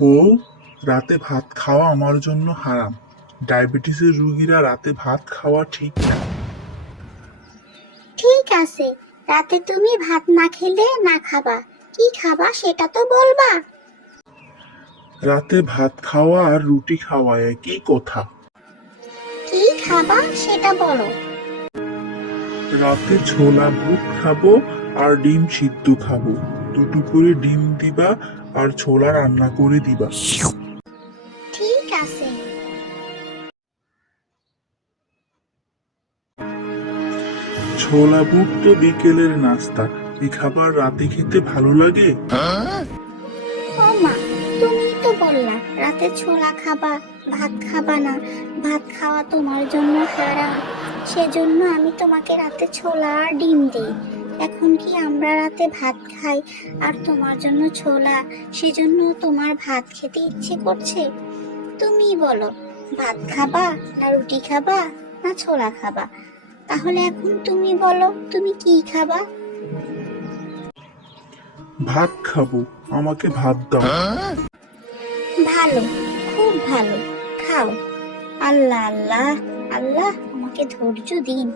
বউ, রাতে ভাত খাওয়া আমার জন্য হারাম। ডায়াবেটিসের রুগীরা রাতে ভাত খাওয়া ঠিক না। ঠিক আছে, রাতে তুমি ভাত না খেলে না খাবা, কি খাবা সেটা তো বলবা। রাতে ভাত খাওয়া আর রুটি খাওয়া একই কথা। কি খাবা সেটা বলো। রাতে ছোলা বুট খাবো আর ডিম সিদ্ধ খাবো। দুটো করে ডিম দিবা আর ছোলা রান্না করে দিবা। ঠিক আছে। ছোলা বুট তো বিকেলের নাস্তা, এই খাবার রাতে খেতে ভালো লাগে? ও মা, তুমি তো বললা রাতে ছোলা খাবা, ভাত খাবা না। ভাত খাওয়া তোমার জন্য হারাম, সেজন্য আমি তোমাকে রাতে ছোলা আর ডিম দিই। এখন কি আমরা রাতে ভাত খাই আর তোমার জন্য ছোলা, সেজন্য তোমার ভাত খেতে ইচ্ছে করছে? তুমি বলো, ভাত খাবা না রুটি খাবা না ছোলা খাবা? তাহলে এখন তুমি বলো, তুমি কি খাবা? ভাত খাবো, আমাকে ভাত দাও। ভালো, খুব ভালো, খাও। আল্লাহ আল্লাহ, আল্লাহ আমাকে ধৈর্য দিন।